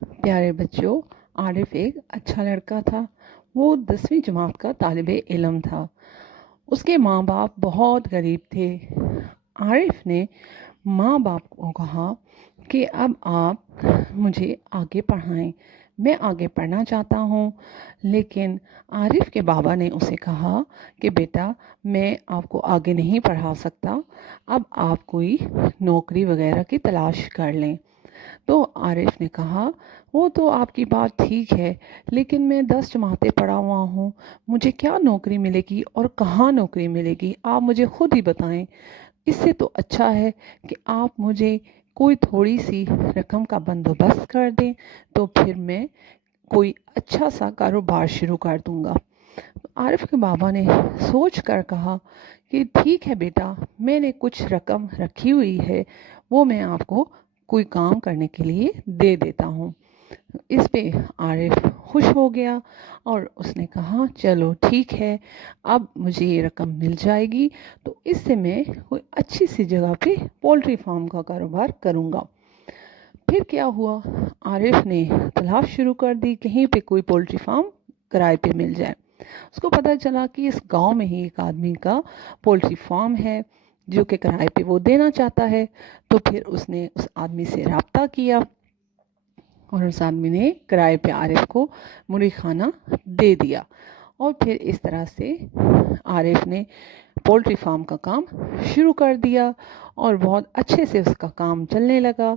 پیارے بچوں، عارف ایک اچھا لڑکا تھا۔ وہ 10ویں جماعت کا طالب علم تھا۔ اس کے ماں باپ بہت غریب تھے۔ عارف نے ماں باپ کو کہا کہ اب آپ مجھے آگے پڑھائیں، میں آگے پڑھنا چاہتا ہوں۔ لیکن عارف کے بابا نے اسے کہا کہ بیٹا، میں آپ کو آگے نہیں پڑھا سکتا، اب آپ کوئی نوکری وغیرہ کی تلاش کر لیں۔ تو عارف نے کہا، وہ تو آپ کی بات ٹھیک ہے، لیکن میں 10 جماعتیں پڑھا ہوا ہوں، مجھے کیا نوکری ملے گی اور کہاں نوکری ملے گی؟ آپ مجھے خود ہی بتائیں۔ اس سے تو اچھا ہے کہ آپ مجھے کوئی تھوڑی سی رقم کا بندوبست کر دیں، تو پھر میں کوئی اچھا سا کاروبار شروع کر دوں گا۔ عارف کے بابا نے سوچ کر کہا کہ ٹھیک ہے بیٹا، میں نے کچھ رقم رکھی ہوئی ہے، وہ میں آپ کو کوئی کام کرنے کے لیے دے دیتا ہوں۔ اس پہ عارف خوش ہو گیا اور اس نے کہا چلو ٹھیک ہے، اب مجھے یہ رقم مل جائے گی تو اس سے میں کوئی اچھی سی جگہ پہ پولٹری فارم کا کاروبار کروں گا۔ پھر کیا ہوا، عارف نے تلاش شروع کر دی کہیں پہ کوئی پولٹری فارم کرائے پہ مل جائے۔ اس کو پتہ چلا کہ اس گاؤں میں ہی ایک آدمی کا پولٹری فارم ہے جو کہ کرائے پہ وہ دینا چاہتا ہے۔ تو پھر اس نے اس آدمی سے رابطہ کیا اور اس آدمی نے کرائے پہ عارف کو مرغی خانہ دے دیا، اور پھر اس طرح سے عارف نے پولٹری فارم کا کام شروع کر دیا اور بہت اچھے سے اس کا کام چلنے لگا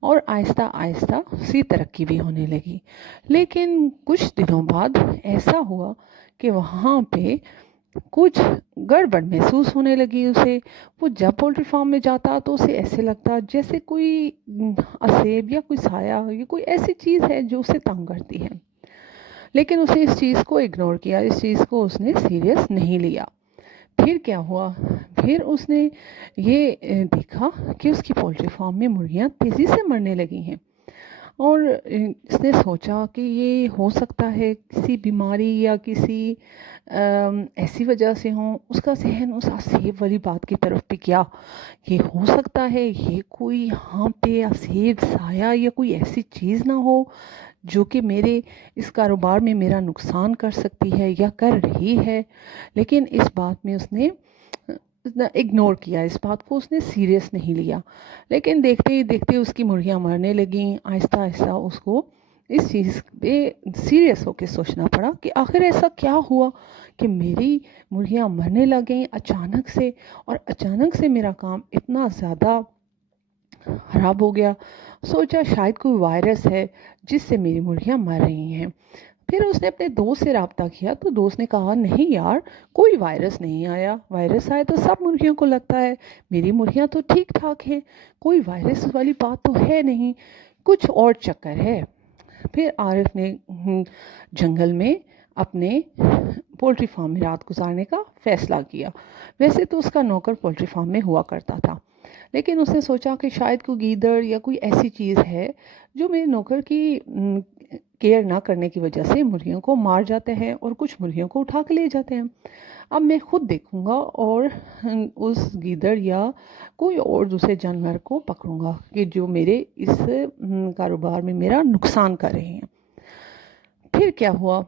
اور آہستہ آہستہ اس کی ترقی بھی ہونے لگی۔ لیکن کچھ دنوں بعد ایسا ہوا کہ وہاں پہ کچھ گڑبڑ محسوس ہونے لگی اسے۔ وہ جب پولٹری فارم میں جاتا تو اسے ایسے لگتا جیسے کوئی اسیب یا کوئی سایہ یا کوئی ایسی چیز ہے جو اسے تنگ کرتی ہے، لیکن اس نے اس چیز کو اگنور کیا، اس چیز کو اس نے سیریس نہیں لیا۔ پھر کیا ہوا، پھر اس نے یہ دیکھا کہ اس کی پولٹری فارم میں مرغیاں تیزی سے مرنے لگی ہیں، اور اس نے سوچا کہ یہ ہو سکتا ہے کسی بیماری یا کسی ایسی وجہ سے ہوں۔ اس کا ذہن اس اسیب والی بات کی طرف بھی گیا کہ ہو سکتا ہے یہ کوئی یہاں پہ اسیب سایہ یا کوئی ایسی چیز نہ ہو جو کہ میرے اس کاروبار میں میرا نقصان کر سکتی ہے یا کر رہی ہے۔ لیکن اس بات میں اس نے اگنور کیا، اس بات کو اس نے سیریس نہیں لیا۔ لیکن دیکھتے ہی دیکھتے اس کی مرغیاں مرنے لگیں۔ آہستہ آہستہ اس کو اس چیز پہ سیریس ہو کے سوچنا پڑا کہ آخر ایسا کیا ہوا کہ میری مرغیاں مرنے لگیں اچانک سے، اور اچانک سے میرا کام اتنا زیادہ خراب ہو گیا۔ سوچا شاید کوئی وائرس ہے جس سے میری مرغیاں مر رہی ہیں۔ پھر اس نے اپنے دوست سے رابطہ کیا تو دوست نے کہا نہیں یار، کوئی وائرس نہیں آیا، وائرس آئے تو سب مرغیوں کو لگتا ہے، میری مرغیاں تو ٹھیک ٹھاک ہیں، کوئی وائرس والی بات تو ہے نہیں، کچھ اور چکر ہے۔ پھر عارف نے جنگل میں اپنے پولٹری فارم میں رات گزارنے کا فیصلہ کیا۔ ویسے تو اس کا نوکر پولٹری فارم میں ہوا کرتا تھا، لیکن اس نے سوچا کہ شاید کوئی گیدڑ یا کوئی ایسی چیز ہے جو میرے نوکر کی کیئر نہ کرنے کی وجہ سے مرغیوں کو مار جاتے ہیں اور کچھ مرغیوں کو اٹھا کے لے جاتے ہیں۔ اب میں خود دیکھوں گا اور اس گیدڑ یا کوئی اور دوسرے جانور کو پکڑوں گا کہ جو میرے اس کاروبار میں میرا نقصان کر رہے ہیں۔ پھر کیا ہوا،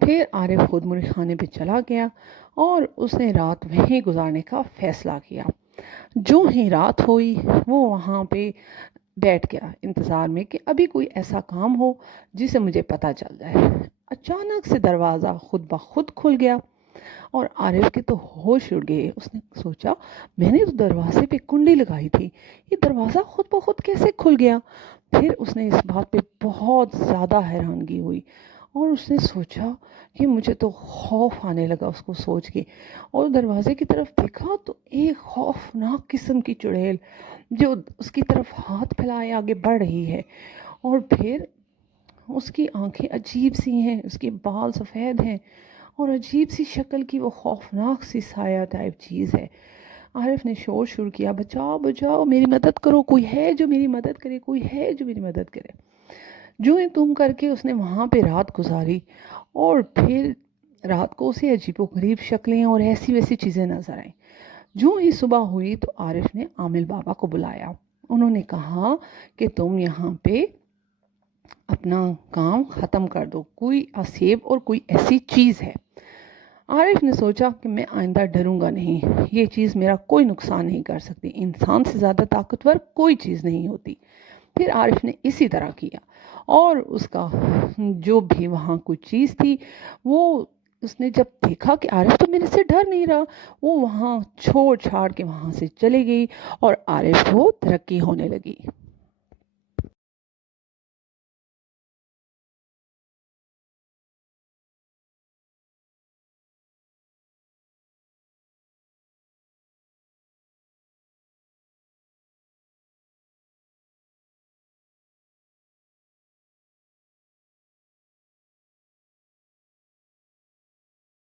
پھر عارف خود مرغی خانے پہ چلا گیا اور اس نے رات وہیں گزارنے کا فیصلہ کیا۔ جو ہی رات ہوئی وہ وہاں پہ بیٹھ گیا انتظار میں کہ ابھی کوئی ایسا کام ہو جسے مجھے پتہ چل جائے۔ اچانک سے دروازہ خود بخود کھل گیا اور عارف کے تو ہوش اڑ گئے۔ اس نے سوچا میں نے تو دروازے پہ کنڈی لگائی تھی، یہ دروازہ خود بخود کیسے کھل گیا؟ پھر اس نے اس بات پہ بہت زیادہ حیرانگی ہوئی اور اس نے سوچا کہ مجھے تو خوف آنے لگا اس کو سوچ کے، اور دروازے کی طرف دیکھا تو ایک خوفناک قسم کی چڑیل جو اس کی طرف ہاتھ پھیلائے آگے بڑھ رہی ہے، اور پھر اس کی آنکھیں عجیب سی ہیں، اس کے بال سفید ہیں اور عجیب سی شکل کی وہ خوفناک سی سایہ ٹائپ چیز ہے۔ عارف نے شور شروع کیا، بچاؤ بچاؤ، میری مدد کرو، کوئی ہے جو میری مدد کرے، کوئی ہے جو میری مدد کرے۔ جو ہی تم کر کے اس نے وہاں پہ رات گزاری، اور پھر رات کو اسے عجیب و غریب شکلیں اور ایسی ویسی چیزیں نظر آئیں۔ جو ہی صبح ہوئی تو عارف نے عامل بابا کو بلایا۔ انہوں نے کہا کہ تم یہاں پہ اپنا کام ختم کر دو، کوئی اسیب اور کوئی ایسی چیز ہے۔ عارف نے سوچا کہ میں آئندہ ڈروں گا نہیں، یہ چیز میرا کوئی نقصان نہیں کر سکتی، انسان سے زیادہ طاقتور کوئی چیز نہیں ہوتی۔ پھر عارف نے اسی طرح کیا، اور اس کا جو بھی وہاں کوئی چیز تھی وہ اس نے جب دیکھا کہ عارف تو میرے سے ڈر نہیں رہا، وہ وہاں چھوڑ چھاڑ کے وہاں سے چلی گئی اور عارف کو ترقی ہونے لگی۔